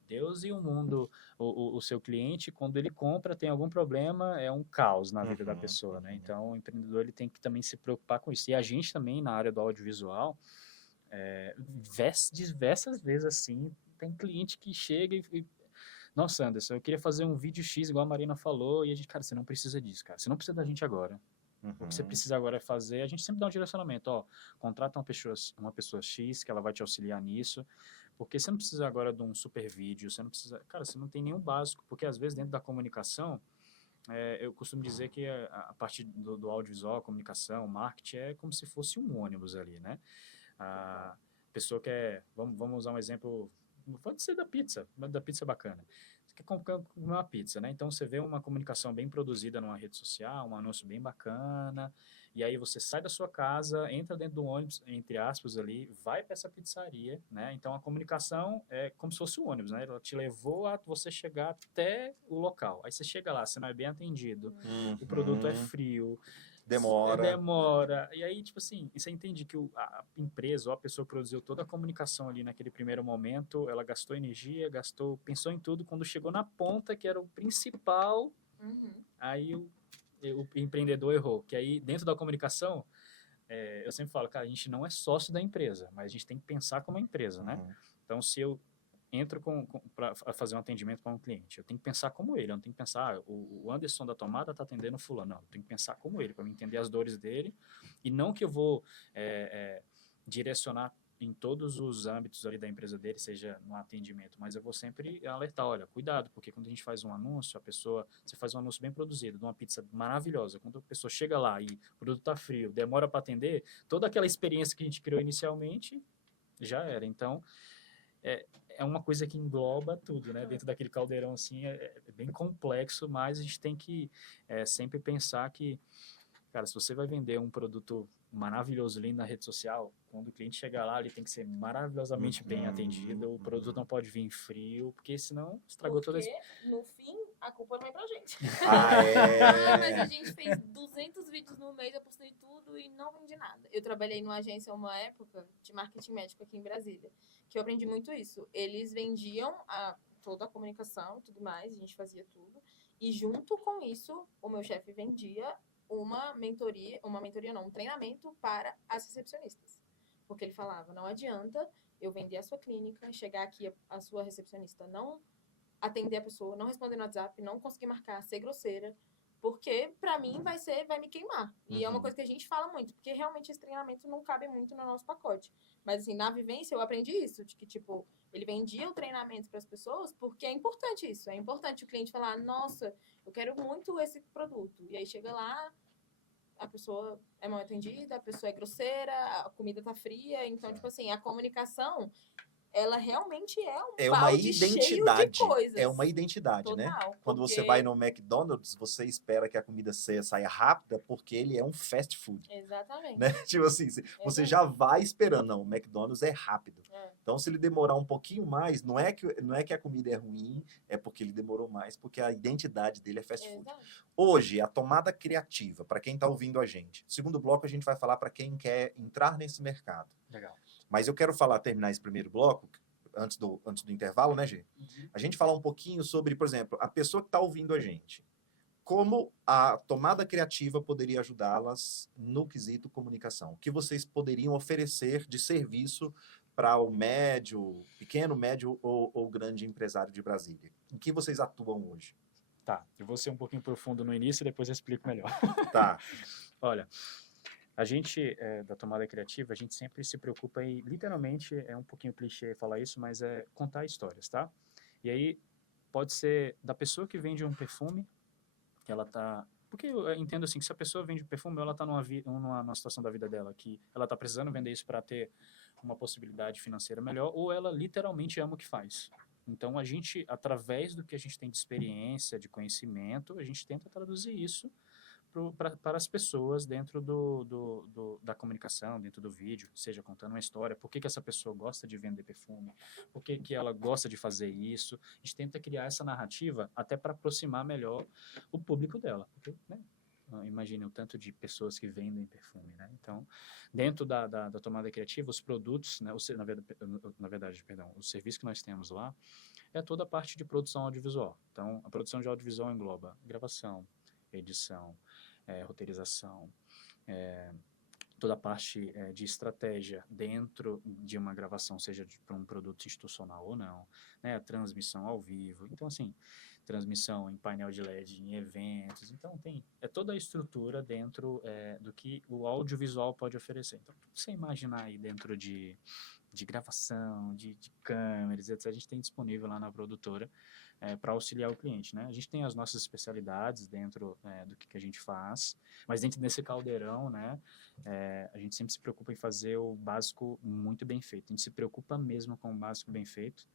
Deus e o mundo, o seu cliente, quando ele compra, tem algum problema, é um caos na vida da pessoa, né? Então, o empreendedor ele tem que também se preocupar com isso. E a gente também, na área do audiovisual, diversas vezes assim, tem cliente que chega e nossa, Anderson, eu queria fazer um vídeo X, igual a Marina falou, e a gente, cara, você não precisa disso, cara. Você não precisa da gente agora. O que você precisa agora é fazer, a gente sempre dá um direcionamento, ó, contrata uma pessoa X, que ela vai te auxiliar nisso, porque você não precisa agora de um super vídeo, você não precisa, cara, você não tem nenhum básico, porque às vezes dentro da comunicação, eu costumo dizer que a parte do audiovisual, a comunicação, o marketing é como se fosse um ônibus ali, né? A pessoa quer, vamos usar um exemplo, pode ser da pizza bacana. Você quer comer uma pizza, né? Então você vê uma comunicação bem produzida numa rede social, um anúncio bem bacana, e aí você sai da sua casa, entra dentro do ônibus, entre aspas ali, vai para essa pizzaria, né? Então a comunicação é como se fosse um ônibus, né? Ela te levou a você chegar até o local. Aí você chega lá, você não é bem atendido, o produto é frio, demora. E aí, tipo assim, você entende que a empresa ou a pessoa que produziu toda a comunicação ali naquele primeiro momento, ela gastou energia, pensou em tudo, quando chegou na ponta, que era o principal, aí o empreendedor errou. Que aí, dentro da comunicação, eu sempre falo, cara, a gente não é sócio da empresa, mas a gente tem que pensar como uma empresa, né? Então, se eu entro para fazer um atendimento para um cliente, eu tenho que pensar como ele, eu não tenho que pensar, o Anderson da tomada está atendendo o fulano, não, eu tenho que pensar como ele, para me entender as dores dele, e não que eu vou direcionar em todos os âmbitos ali da empresa dele, seja no atendimento, mas eu vou sempre alertar, olha, cuidado, porque quando a gente faz um anúncio, você faz um anúncio bem produzido, de uma pizza maravilhosa, quando a pessoa chega lá e o produto tá frio, demora para atender, toda aquela experiência que a gente criou inicialmente já era. Então, é uma coisa que engloba tudo, né? Dentro daquele caldeirão, assim, é bem complexo, mas a gente tem que sempre pensar que, cara, se você vai vender um produto maravilhoso, lindo na rede social, quando o cliente chegar lá, ele tem que ser maravilhosamente bem atendido, o produto não pode vir frio, porque senão estragou toda a... Porque, no fim, a culpa não é pra gente. Ah, Ah, mas a é. gente fez 200 vídeos no mês, eu postei tudo e não vendi nada. Eu trabalhei numa agência uma época de marketing médico aqui em Brasília, que eu aprendi muito isso. Eles vendiam toda a comunicação e tudo mais, a gente fazia tudo. E junto com isso, o meu chefe vendia um treinamento para as recepcionistas. Porque ele falava, não adianta eu vender a sua clínica, chegar aqui a sua recepcionista não atender a pessoa, não responder no WhatsApp, não conseguir marcar, ser grosseira, porque pra mim vai me queimar. E é uma coisa que a gente fala muito, porque realmente esse treinamento não cabe muito no nosso pacote. Mas assim, na vivência eu aprendi isso, de que tipo, ele vendia o treinamento para as pessoas porque é importante isso, é importante o cliente falar, nossa, eu quero muito esse produto. E aí chega lá, a pessoa é mal atendida, a pessoa é grosseira, a comida tá fria, então tipo assim, a comunicação ela realmente é um É uma balde cheio de identidade. coisas. É uma identidade, né? Total. Quando você vai no McDonald's, você espera que a comida saia rápida, porque ele é um fast food, Exatamente. né? Tipo assim, você já vai esperando. Não, o McDonald's é rápido. É. Então, se ele demorar um pouquinho mais, não é que a comida é ruim, é porque ele demorou mais, porque a identidade dele é fast food. Exato. Hoje, a tomada criativa, para quem está ouvindo a gente. Segundo bloco, a gente vai falar para quem quer entrar nesse mercado. Legal. Mas eu quero terminar esse primeiro bloco, antes do intervalo, né, Gê? A gente falar um pouquinho sobre, por exemplo, a pessoa que está ouvindo a gente. Como a tomada criativa poderia ajudá-las no quesito comunicação? O que vocês poderiam oferecer de serviço para o pequeno, médio ou grande empresário de Brasília? Em que vocês atuam hoje? Tá, eu vou ser um pouquinho profundo no início e depois eu explico melhor. Tá. Olha, a gente, da tomada criativa, a gente sempre se preocupa em, literalmente, é um pouquinho clichê falar isso, mas é contar histórias, tá? E aí, pode ser da pessoa que vende um perfume, que ela tá... Porque eu entendo assim, que se a pessoa vende perfume, ela tá numa situação da vida dela que ela tá precisando vender isso para ter uma possibilidade financeira melhor, ou ela literalmente ama o que faz. Então, a gente, através do que a gente tem de experiência, de conhecimento, a gente tenta traduzir isso para as pessoas dentro da comunicação, dentro do vídeo, seja contando uma história, por que essa pessoa gosta de vender perfume, por que ela gosta de fazer isso. A gente tenta criar essa narrativa até para aproximar melhor o público dela. Porque, né, imagine o tanto de pessoas que vendem perfume, né? Então, dentro da tomada criativa, os produtos, né, na verdade, o serviço que nós temos lá é toda a parte de produção audiovisual. Então, a produção de audiovisual engloba gravação, edição, roteirização, toda a parte de estratégia dentro de uma gravação, seja para um produto institucional ou não, né, transmissão ao vivo. Então, assim, transmissão em painel de LED, em eventos. Então, tem toda a estrutura dentro do que o audiovisual pode oferecer. Então, você imaginar aí dentro de gravação, de câmeras, etc., a gente tem disponível lá na produtora para auxiliar o cliente, né? A gente tem as nossas especialidades dentro do que a gente faz, mas dentro desse caldeirão, né, a gente sempre se preocupa em fazer o básico muito bem feito. A gente se preocupa mesmo com o básico bem feito,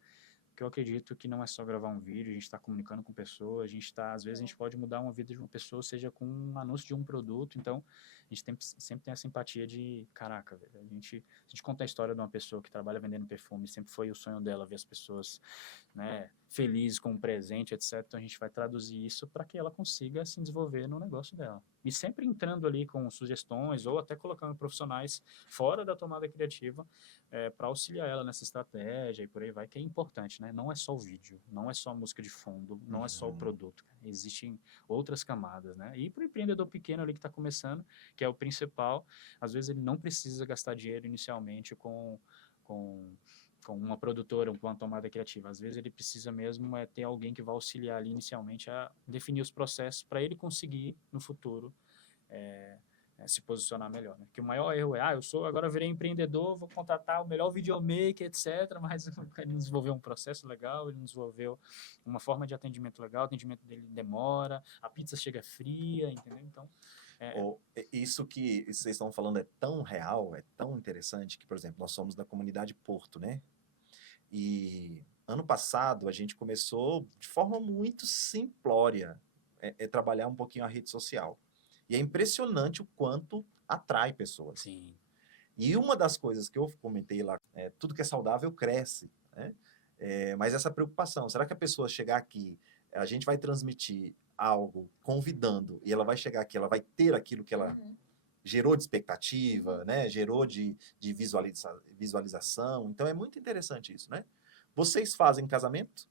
porque eu acredito que não é só gravar um vídeo, a gente está comunicando com pessoas, às vezes a gente pode mudar uma vida de uma pessoa, seja com um anúncio de um produto. Então a gente sempre tem essa empatia de, caraca, velho, a gente conta a história de uma pessoa que trabalha vendendo perfume, sempre foi o sonho dela ver as pessoas, né, felizes com um presente, etc. Então a gente vai traduzir isso para que ela consiga se desenvolver no negócio dela. E sempre entrando ali com sugestões ou até colocando profissionais fora da tomada criativa para auxiliar ela nessa estratégia e por aí vai, que é importante, né? Não é só o vídeo, não é só a música de fundo, não é só o produto. Existem outras camadas, né? E para o empreendedor pequeno ali que está começando, que é o principal, às vezes ele não precisa gastar dinheiro inicialmente com uma produtora, com uma tomada criativa. Às vezes ele precisa mesmo ter alguém que vai auxiliar ali inicialmente a definir os processos para ele conseguir, no futuro, se posicionar melhor, né? Porque o maior erro é, agora virei empreendedor, vou contratar o melhor videomaker, etc., mas ele não desenvolveu um processo legal, ele não desenvolveu uma forma de atendimento legal, o atendimento dele demora, a pizza chega fria, entendeu? Então, Isso que vocês estão falando é tão real, é tão interessante que, por exemplo, nós somos da comunidade Porto, né? E ano passado a gente começou de forma muito simplória trabalhar um pouquinho a rede social. E é impressionante o quanto atrai pessoas. sim. E uma das coisas que eu comentei lá, tudo que é saudável cresce, né? Mas essa preocupação, será que a pessoa chegar aqui, a gente vai transmitir algo convidando, e ela vai chegar aqui, ela vai ter aquilo que ela gerou de expectativa, né? Gerou de visualização. Então é muito interessante isso, né? Vocês fazem casamento?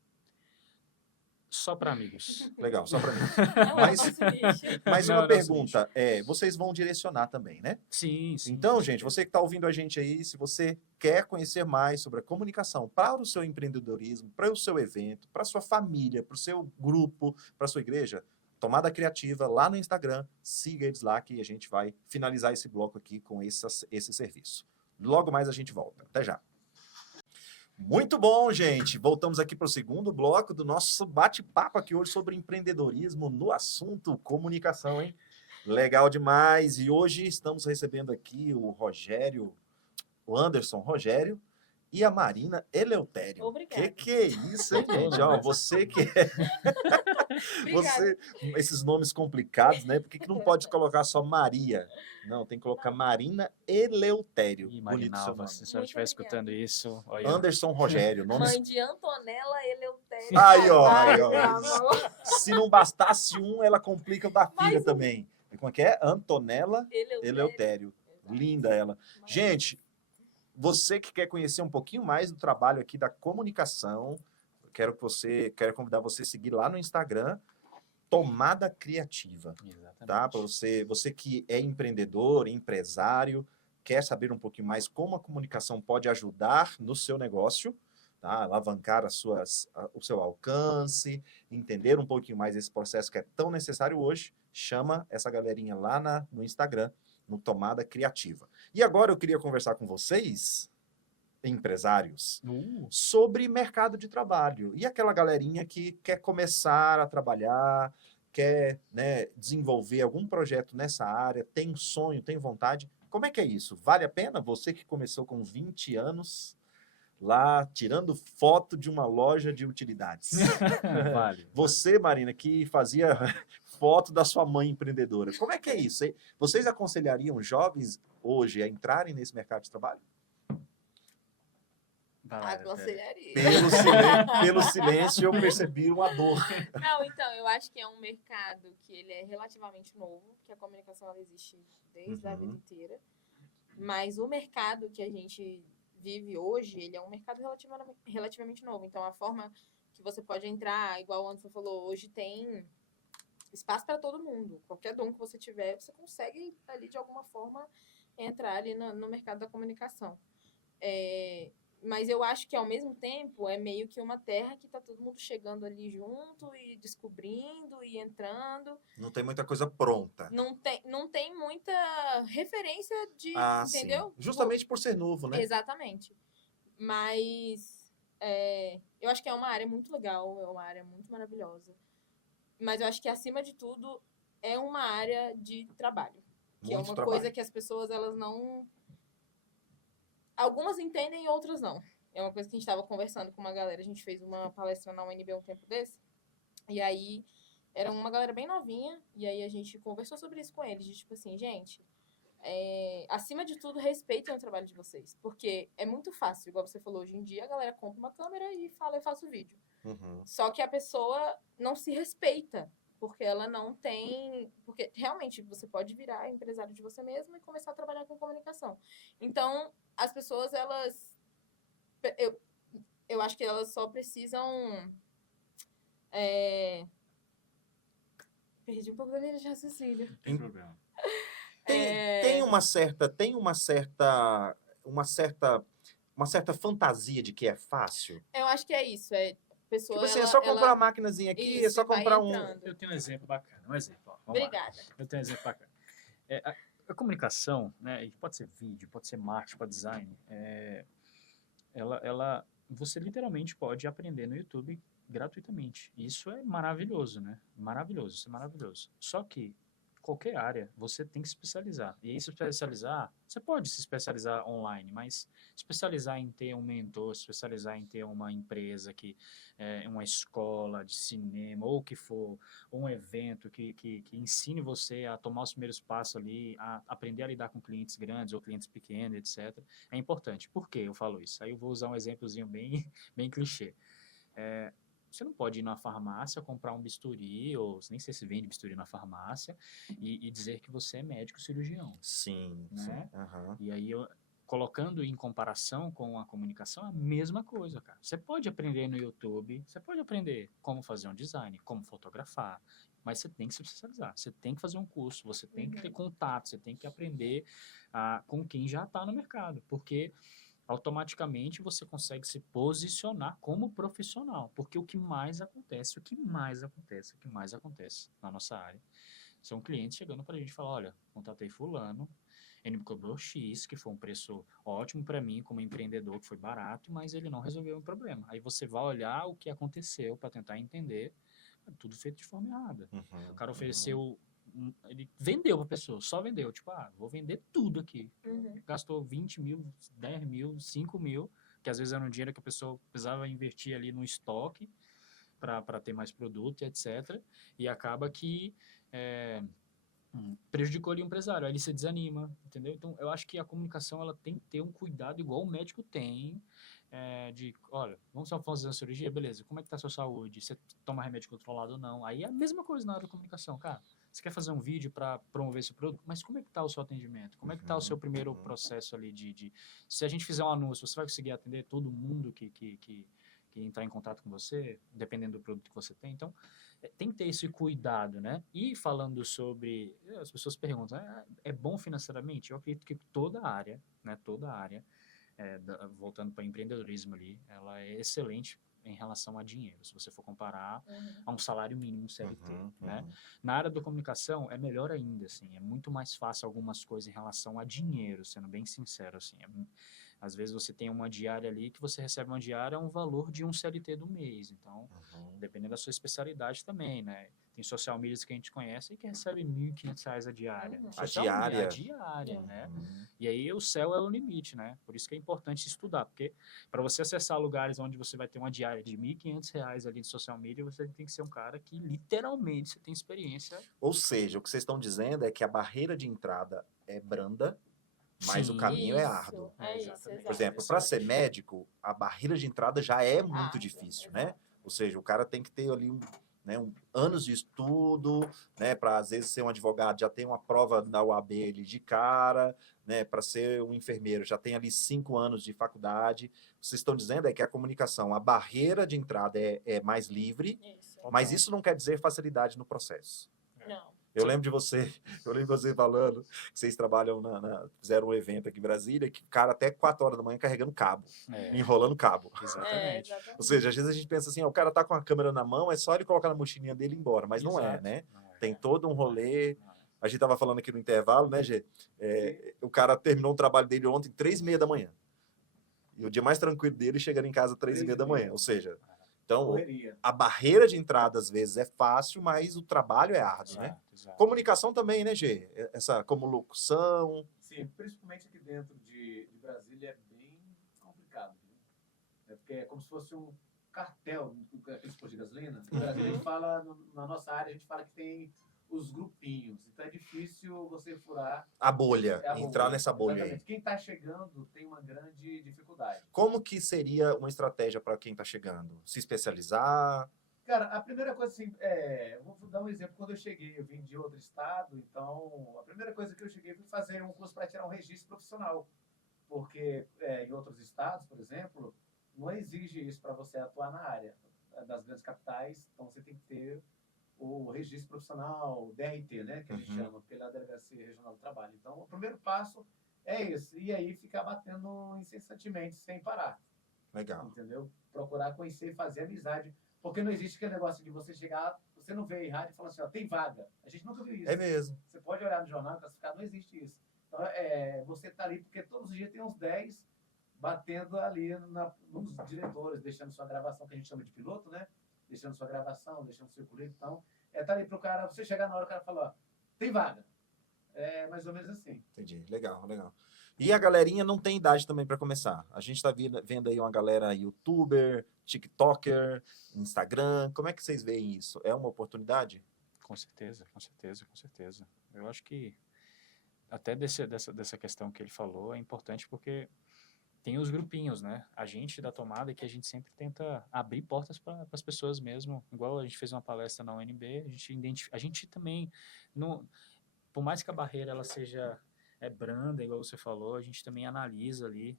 Só para amigos. Legal, só para mim. Não é Mas- nosso nicho. Mas Não, uma nosso pergunta, vocês vão direcionar também, né? Sim, sim. Então, com gente, certeza. você que está ouvindo a gente aí, se você quer conhecer mais sobre a comunicação para o seu empreendedorismo, para o seu evento, para a sua família, para o seu grupo, para a sua igreja, Tomada Criativa lá no Instagram, siga eles lá que a gente vai finalizar esse bloco aqui com esse serviço. Logo mais a gente volta. Até já. Muito bom, gente. Voltamos aqui para o segundo bloco do nosso bate-papo aqui hoje sobre empreendedorismo no assunto comunicação, hein? Legal demais. E hoje estamos recebendo aqui o Anderson Rogério e a Marina Eleutério. Obrigada. Que é isso, hein, gente? Não, Ó, mas- você que Obrigada. esses nomes complicados, né? Por que não pode colocar só Maria? Não, tem que colocar Marina Eleutério. Ih, Bonito seu Marinalva, nome. se a senhora Muito estiver obrigada. escutando isso, olha, Anderson Rogério, nomes. Mãe de Antonella Eleutério. Aí, ó, Ai, aí, ó. meu amor. Se não bastasse um, ela complica o da filha Mais um. também. Como é que é? Antonella Eleutério. Eleutério. Linda ela. Gente, você que quer conhecer um pouquinho mais do trabalho aqui da comunicação, quero convidar você a seguir lá no Instagram, Tomada Criativa, exatamente. tá? Para você que é empreendedor, empresário, quer saber um pouquinho mais como a comunicação pode ajudar no seu negócio, tá? Alavancar o seu alcance, entender um pouquinho mais esse processo que é tão necessário hoje, chama essa galerinha lá no Instagram, no Tomada Criativa. E agora eu queria conversar com vocês, empresários, sobre mercado de trabalho. E aquela galerinha que quer começar a trabalhar, quer, né, desenvolver algum projeto nessa área, tem sonho, tem vontade. Como é que é isso? Vale a pena? Você que começou com 20 anos, lá tirando foto de uma loja de utilidades. Vale. Você, Marina, que fazia foto da sua mãe empreendedora. Como é que é isso? Hein? Vocês aconselhariam jovens hoje a entrarem nesse mercado de trabalho? Aconselharia. Pelo silêncio, eu percebi uma dor. Não, então, eu acho que é um mercado que ele é relativamente novo, que a comunicação ela existe desde a vida inteira. Mas o mercado que a gente vive hoje, ele é um mercado relativamente novo. Então, a forma que você pode entrar, igual o Anderson falou, hoje tem espaço para todo mundo. Qualquer dom que você tiver, você consegue ali, de alguma forma, entrar ali no mercado da comunicação. Mas eu acho que, ao mesmo tempo, é meio que uma terra que tá todo mundo chegando ali junto e descobrindo e entrando. Não tem muita coisa pronta. Não tem muita referência de, entendeu? Sim. Justamente por ser novo, né? Exatamente. Mas eu acho que é uma área muito legal, é uma área muito maravilhosa. Mas eu acho que, acima de tudo, é uma área de trabalho. Que Muito é uma trabalho. coisa que as pessoas, elas não... Algumas entendem e outras não. É uma coisa que a gente estava conversando com uma galera. A gente fez uma palestra na UNB um tempo desse. E aí, era uma galera bem novinha. E aí, a gente conversou sobre isso com eles. De tipo assim, gente, acima de tudo, respeitem o trabalho de vocês. Porque é muito fácil, igual você falou, hoje em dia a galera compra uma câmera e fala, eu faço vídeo. Uhum. Só que a pessoa não se respeita. Porque ela não tem... Porque, realmente, você pode virar empresário de você mesmo e começar a trabalhar com comunicação. Então, as pessoas, elas... Eu acho que elas só precisam... Perdi um pouco da minha de raciocínio. Não tem problema. Tem uma certa fantasia de que é fácil. Eu acho que é isso. Pessoa, Tipo assim, ela, é só comprar ela... uma maquinazinha aqui, é Isso, só vai comprar um... entrando. Eu tenho um exemplo bacana. Vamos lá. Obrigada. Eu tenho um exemplo bacana. A comunicação, né, e pode ser vídeo, pode ser marketing, pode ser design, você literalmente pode aprender no YouTube gratuitamente. Isso é maravilhoso, né? Maravilhoso, isso é maravilhoso. Só que qualquer área você tem que se especializar. E aí se especializar, você pode se especializar online, mas especializar em ter um mentor, especializar em ter uma empresa que uma escola de cinema ou o que for, ou um evento que ensine você a tomar os primeiros passos ali, a aprender a lidar com clientes grandes ou clientes pequenos, etc. É importante. Por que eu falo isso? Aí eu vou usar um exemplozinho bem, bem clichê. Você não pode ir na farmácia, comprar um bisturi, ou nem sei se vende bisturi na farmácia, e dizer que você é médico cirurgião. Sim, Né? sim. Aham. E aí, colocando em comparação com a comunicação, a mesma coisa, cara. Você pode aprender no YouTube, você pode aprender como fazer um design, como fotografar, mas você tem que se especializar, você tem que fazer um curso, você tem que ter contato, você tem que aprender com quem já está no mercado, porque automaticamente você consegue se posicionar como profissional, porque o que mais acontece na nossa área são clientes chegando para a gente e falar, olha, contatei fulano, ele me cobrou X, que foi um preço ótimo para mim como empreendedor, que foi barato, mas ele não resolveu o problema. Aí você vai olhar o que aconteceu para tentar entender, tudo feito de forma errada. O cara ofereceu, ele vendeu para a pessoa, só vendeu, tipo, vou vender tudo aqui. Gastou 20 mil, 10 mil, 5 mil, que às vezes era um dinheiro que a pessoa precisava investir ali no estoque para ter mais produto e etc. E acaba que prejudicou ali o empresário, aí ele se desanima, entendeu? Então, eu acho que a comunicação ela tem que ter um cuidado igual o médico tem, de, olha, vamos só fazer a cirurgia, beleza, como é que tá a sua saúde? Você toma remédio controlado ou não? Aí é a mesma coisa na área da comunicação, cara. Você quer fazer um vídeo para promover esse produto, mas como é que tá o seu atendimento? Como é que tá o seu primeiro processo ali se a gente fizer um anúncio, você vai conseguir atender todo mundo que entrar em contato com você, dependendo do produto que você tem? Então, tem que ter esse cuidado, né? E falando sobre, as pessoas perguntam, é bom financeiramente? Eu acredito que toda área, né, voltando para empreendedorismo ali, ela é excelente em relação a dinheiro, se você for comparar a um salário mínimo CLT, né? Na área da comunicação é melhor ainda, assim, é muito mais fácil algumas coisas em relação a dinheiro, sendo bem sincero, assim, às vezes você tem uma diária ali que você recebe uma diária a um valor de um CLT do mês. Então, dependendo da sua especialidade também, né? Tem social medias que a gente conhece que recebe R$ 1.500 a diária. A diária? A diária, né? E aí o céu é o limite, né? Por isso que é importante estudar, porque para você acessar lugares onde você vai ter uma diária de R$ 1.500 ali de social media, você tem que ser um cara que literalmente você tem experiência. Ou seja, o que vocês estão dizendo é que a barreira de entrada é branda, mas o caminho é árduo. Por exemplo, para ser médico, a barreira de entrada já é muito difícil, né? Ou seja, o cara tem que ter ali anos de estudo, né? Para às vezes ser um advogado já tem uma prova da UAB ali de cara, né? Para ser um enfermeiro já tem ali 5 anos de faculdade. Vocês estão dizendo é que a comunicação, a barreira de entrada é mais livre, mas isso não quer dizer facilidade no processo. Não. Eu lembro de você falando que vocês trabalham fizeram um evento aqui em Brasília, que o cara até 4 horas da manhã carregando cabo, enrolando cabo. Exatamente. Ou seja, às vezes a gente pensa assim, o cara tá com a câmera na mão, é só ele colocar na mochilinha dele e ir embora, mas não é, né? Tem todo um rolê. A gente tava falando aqui no intervalo, né, Gê? O cara terminou o trabalho dele ontem 3h30 da manhã. E o dia mais tranquilo dele chegando em casa 3h30 da manhã. Ou seja, então, a barreira de entrada, às vezes, é fácil, mas o trabalho é árduo, né? Exato. Comunicação também, né, Gê? Essa como locução. Sim, principalmente aqui dentro de Brasília é bem complicado. Viu? Porque é como se fosse um cartel, aqueles postos de gasolina. No Brasil, a gente fala, na nossa área, a gente fala que tem os grupinhos. Então é difícil você furar a bolha, entrar nessa bolha. Exatamente. Aí. Quem está chegando tem uma grande dificuldade. Como que seria uma estratégia para quem está chegando? Se especializar? Cara, a primeira coisa assim, vou dar um exemplo. Quando eu cheguei, eu vim de outro estado, então a primeira coisa que eu cheguei foi fazer um curso para tirar um registro profissional. Porque em outros estados, por exemplo, não exige isso para você atuar na área das grandes capitais, então você tem que ter o registro profissional, o DRT, né, que a gente chama, pela Delegacia Regional do Trabalho. Então, o primeiro passo é esse. E aí ficar batendo incessantemente, sem parar. Legal. Entendeu? Procurar conhecer e fazer amizade. Porque não existe aquele negócio de você chegar, você você não vê em rádio e fala assim, ó, tem vaga. A gente nunca viu isso. É mesmo. Você pode olhar no jornal classificado, não existe isso. Então, você está ali porque todos os dias tem uns 10 batendo ali nos diretores, deixando sua gravação, que a gente chama de piloto, né? Deixando sua gravação, deixando seu currículo. Então, tá ali pro cara, você chegar na hora, o cara fala, ó, tem vaga. É mais ou menos assim. Entendi. Legal, legal. E a galerinha não tem idade também para começar. A gente está vendo aí uma galera youtuber, tiktoker, Instagram. Como é que vocês veem isso? É uma oportunidade? Com certeza, com certeza, com certeza. Eu acho que até dessa questão que ele falou é importante porque tem os grupinhos, né? A gente da tomada que a gente sempre tenta abrir portas para as pessoas mesmo. Igual a gente fez uma palestra na UNB, a gente também, por mais que a barreira ela seja branda, igual você falou, a gente também analisa ali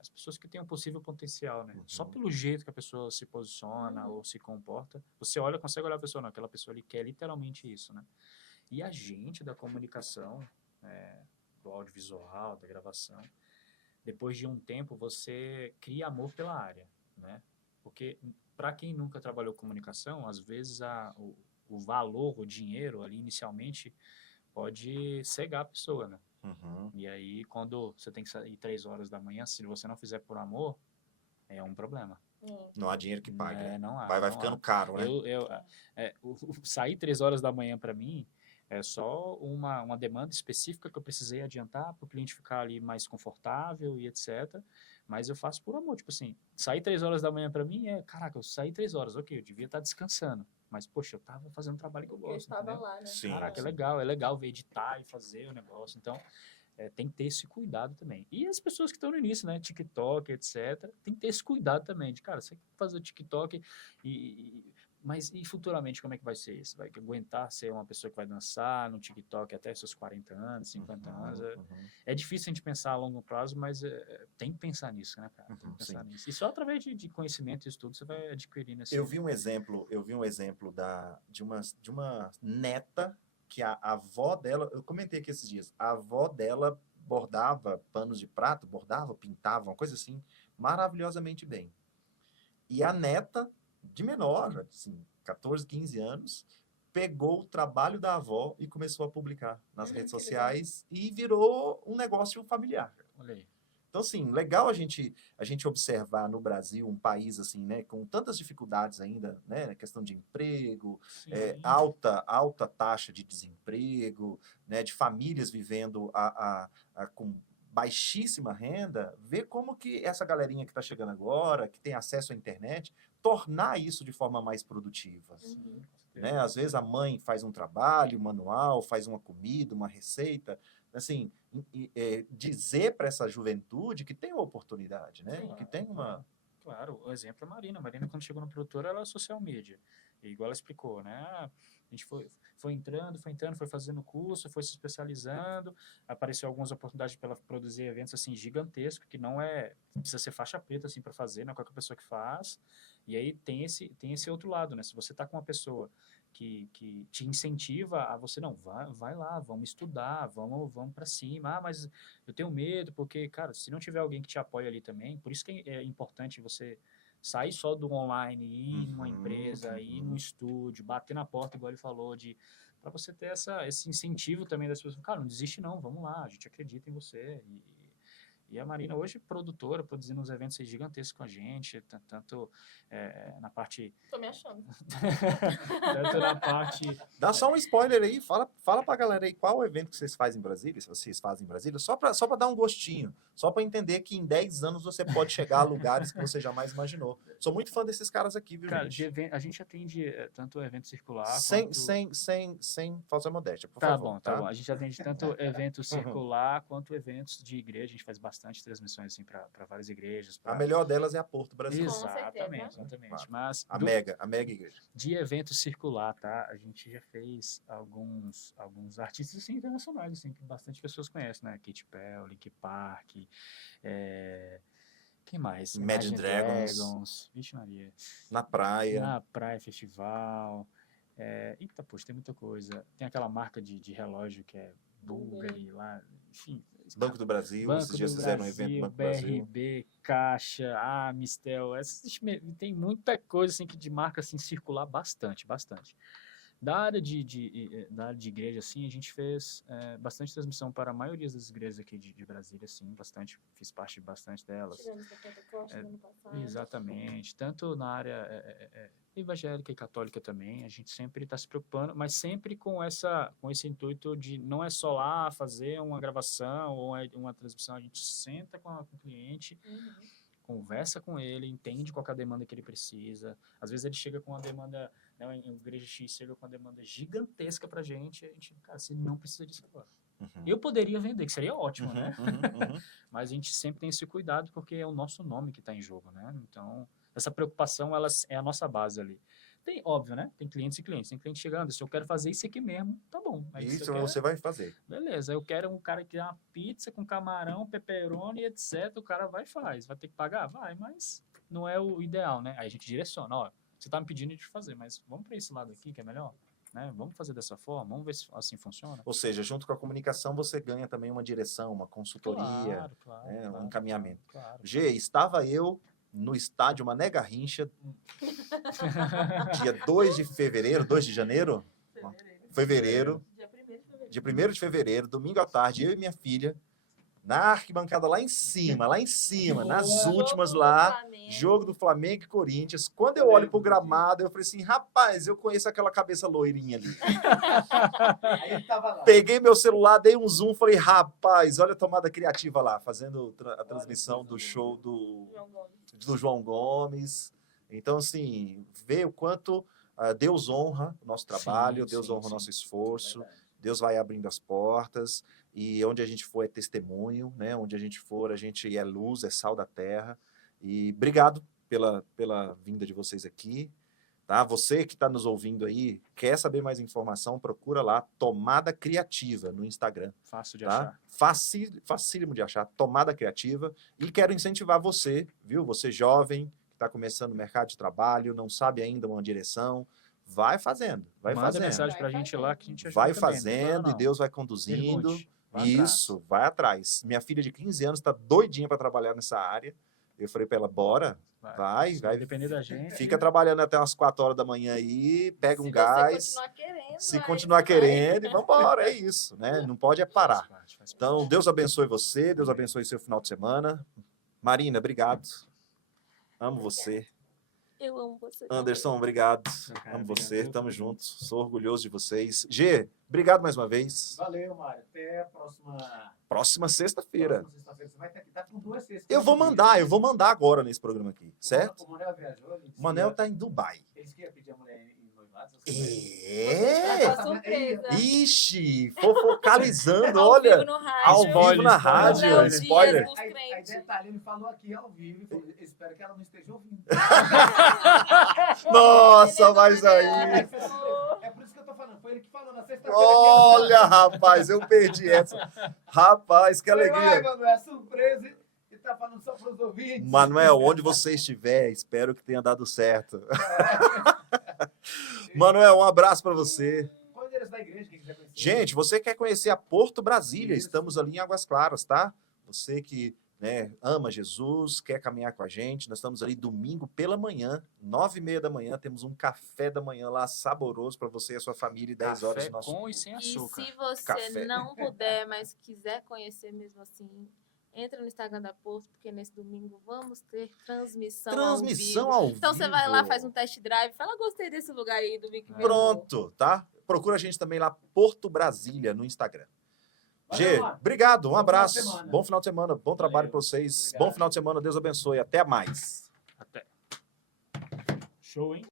as pessoas que têm um possível potencial, né? Só pelo jeito que a pessoa se posiciona ou se comporta, você olha, consegue olhar a pessoa, não, aquela pessoa ali quer literalmente isso, né? E a gente da comunicação, do audiovisual, da gravação, depois de um tempo você cria amor pela área, né? Porque para quem nunca trabalhou com comunicação, às vezes o valor, o dinheiro ali inicialmente pode cegar a pessoa, né? Uhum. E aí, quando você tem que sair 3 horas da manhã, se você não fizer por amor, é um problema. Não há dinheiro que pague, né? Não há, Vai não ficando há. caro, né? Sair 3 horas da manhã para mim é só uma demanda específica que eu precisei adiantar para o cliente ficar ali mais confortável e etc. Mas eu faço por amor. Tipo assim, sair 3 horas da manhã para mim caraca, eu saí 3 horas, ok, eu devia estar descansando. Mas, poxa, eu tava fazendo um trabalho que eu Eu gosto, estava entendeu? lá, né? Sim, Caraca, sim. é legal ver editar e fazer o negócio. Então, tem que ter esse cuidado também. E as pessoas que estão no início, né? TikTok, etc. Tem que ter esse cuidado também. De, cara, você quer fazer o TikTok mas e futuramente como é que vai ser isso? Vai aguentar ser uma pessoa que vai dançar no TikTok até seus 40 anos, 50 anos? É difícil a gente pensar a longo prazo, mas tem que pensar nisso, né, cara? Tem que pensar nisso. E só através de conhecimento e estudo você vai adquirindo esse... Eu vi um exemplo de uma neta que a avó dela, eu comentei aqui esses dias, a avó dela bordava panos de prato, pintava, uma coisa assim, maravilhosamente bem. E a neta, de menor, assim, 14, 15 anos, pegou o trabalho da avó e começou a publicar nas redes Que sociais e virou um negócio familiar. Olha aí. Então, assim, legal a gente observar no Brasil um país, assim, né, com tantas dificuldades ainda, né, na questão de emprego, alta taxa de desemprego, né, de famílias vivendo com baixíssima renda, ver como que essa galerinha que está chegando agora, que tem acesso à internet, tornar isso de forma mais produtiva. Né? Às vezes a mãe faz um trabalho manual, faz uma comida, uma receita, assim, dizer para essa juventude que tem uma oportunidade, né? Sim, que tem uma... Claro, o exemplo é a Marina. A Marina, quando chegou na produtora, ela era social media. E igual ela explicou, né? A gente foi entrando, foi fazendo curso, foi se especializando, apareceu algumas oportunidades para ela produzir eventos, assim, gigantescos, que não precisa ser faixa preta, assim, para fazer, não é qualquer pessoa que faz. E aí tem esse outro lado, né? Se você tá com uma pessoa que te incentiva a você, não, vai lá, vamos estudar, vamos para cima. Mas eu tenho medo, porque, cara, se não tiver alguém que te apoie ali também, por isso que é importante você sair só do online, ir numa empresa, ir num estúdio, bater na porta, igual ele falou, para você ter esse incentivo também das pessoas. Cara, não desiste não, vamos lá, a gente acredita em você. E a Marina hoje produtora, produzindo uns eventos gigantescos com a gente, tanto na parte... Tô me achando. tanto na parte... Dá só um spoiler aí, fala pra galera aí qual o evento que vocês fazem em Brasília, se vocês fazem em Brasília, só pra dar um gostinho, só pra entender que em 10 anos você pode chegar a lugares que você jamais imaginou. Sou muito fã desses caras aqui, viu, Cara, gente? a gente atende tanto evento circular Sem falsa modéstia, por favor. Tá bom. A gente atende tanto evento circular quanto eventos de igreja. A gente faz bastante transmissões assim, para várias igrejas. A melhor delas é a Porto Brasil. Exatamente. Claro. Mas A mega igreja. de evento circular, tá? A gente já fez alguns artistas assim, internacionais, assim, que bastante pessoas conhecem, né? Katy Perry, Linkin Park, quem mais? Imagine Dragons. Vixe Maria. Na praia. Na praia, festival. Eita, poxa, tem muita coisa. Tem aquela marca de relógio que é Bulgari lá, enfim. Banco do Brasil, esses dias fizeram um evento no Banco do Brasil. BRB, Caixa, Mistel, tem muita coisa assim que de marca assim circular bastante. Da área da área de igreja, assim, a gente fez bastante transmissão para a maioria das igrejas aqui de Brasília, assim, bastante, fiz parte de bastante delas. Tivemos a Pentecoste no ano passado. Exatamente. Tanto na área evangélica e católica também, a gente sempre está se preocupando, mas sempre com esse intuito de não é só lá fazer uma gravação ou uma transmissão, a gente senta com o cliente, Uhum. conversa com ele, entende qual que é a demanda que ele precisa. Às vezes ele chega com uma demanda, né, a igreja X chega com uma demanda gigantesca pra gente, a gente, cara, você não precisa disso agora. Eu poderia vender, que seria ótimo, né? Mas a gente sempre tem esse cuidado, porque é o nosso nome que está em jogo, né? Então, essa preocupação, ela é a nossa base ali. Tem, óbvio, né? Tem clientes e clientes. Tem cliente chegando, se eu quero fazer isso aqui mesmo, tá bom. Aí, se Isso eu quero- você vai fazer. Beleza, eu quero um cara que quer uma pizza com camarão, pepperoni, etc. O cara vai e faz. Vai ter que pagar? Vai, mas não é o ideal, né? Aí a gente direciona, ó, você tá me pedindo de fazer, mas vamos para esse lado aqui que é melhor, né? Vamos fazer dessa forma, vamos ver se assim funciona. Ou seja, junto com a comunicação, você ganha também uma direção, uma consultoria, Claro, né, um claro, encaminhamento. claro. G, estava eu no estádio Mané Garrincha, dia 2 de fevereiro, 2 de janeiro? Fevereiro. Dia 1º de fevereiro. Dia 1º de fevereiro, domingo à tarde, eu e minha filha, na arquibancada lá em cima, nas Jogo últimas do lá, Flamengo. jogo do Flamengo e Corinthians. Quando eu olho pro gramado, eu falei assim, rapaz, eu conheço aquela cabeça loirinha ali. Aí ele tava lá. Peguei meu celular, dei um zoom, falei, rapaz, olha a tomada criativa lá, fazendo a transmissão do show João Gomes. do João Gomes. Então, assim, vê o quanto Deus honra o nosso trabalho, Sim, Deus sim, honra o sim. nosso esforço, Verdade. Deus vai abrindo as portas, e onde a gente for é testemunho, né? Onde a gente for, a gente é luz, é sal da terra. E obrigado pela vinda de vocês aqui. Tá? Você que está nos ouvindo aí, quer saber mais informação, procura lá, Tomada Criativa, no Instagram. Fácil de Tá? achar. Facílimo de achar, Tomada Criativa. E quero incentivar você, viu? Você jovem, que está começando o mercado de trabalho, não sabe ainda uma direção, vai fazendo, vai Manda fazendo. mensagem pra Vai gente lá que a gente ajuda Vai também, não tem fazendo problema e não. Deus vai conduzindo. Pergunte, vai atrás. Isso, vai atrás. Minha filha de 15 anos está doidinha para trabalhar nessa área. Eu falei para ela, bora, vai. Se depender da gente. Fica trabalhando até umas 4 horas da manhã aí, pega um Se gás, você continuar querendo, se aí continuar você vai. querendo, e vambora, é isso, né? Não pode é parar. Faz parte. Então, Deus abençoe você, Deus abençoe seu final de semana. Marina, obrigado. Amo você. Eu amo você. Anderson, obrigado. Cara, Amo você, obrigado. tamo juntos. Sou orgulhoso de vocês. G, obrigado mais uma vez. Valeu, Mário. Até a próxima. Próxima sexta-feira. Próxima sexta-feira. Você vai estar aqui. Tá com 2 sextas. Eu vou mandar agora nesse programa aqui, certo? O Manel viajou. O Manel tá em Dubai. Eles queriam pedir a mulher em noivado. essas coisas. É! Uma surpresa. Ixi, fofocalizando, Ao vivo olha. no Ao rádio. vivo na Spoiler, rádio, Léo Dias spoiler. dos Aí crentes. detalhe, ele falou aqui ao vivo e falou, espero que ela não esteja ouvindo. Nossa, mas aí. É por isso que eu tô falando. Foi ele que falou na sexta-feira. Olha, rapaz, eu perdi essa. Rapaz, que Ai, alegria. Manuel, é surpresa. E tá falando só pros ouvintes. Manuel, onde você estiver, espero que tenha dado certo. Manuel, um abraço para você. Qual é o endereço da igreja? Quem quiser conhecer? Gente, você quer conhecer a Porto Brasília? Isso. Estamos ali em Águas Claras, tá? Você que, né, ama Jesus, quer caminhar com a gente, nós estamos ali domingo pela manhã, 9h30 da manhã, temos um café da manhã lá saboroso para você e a sua família, e 10 horas Café do nosso com e sem E açúcar. se você Café. não puder, mas quiser conhecer mesmo assim, entra no Instagram da Porto, porque nesse domingo vamos ter transmissão transmissão ao vivo. ao vivo. Então você vai lá, faz um test drive, fala, gostei desse lugar aí, domingo que vem. Pronto, tá? Procura a gente também lá, Porto Brasília, no Instagram. Valeu, G, Mário. obrigado, um Bom final de abraço. semana. Bom final de semana, bom trabalho Valeu. para vocês. Obrigado. Bom final de semana, Deus abençoe. Até mais. Até. Show, hein?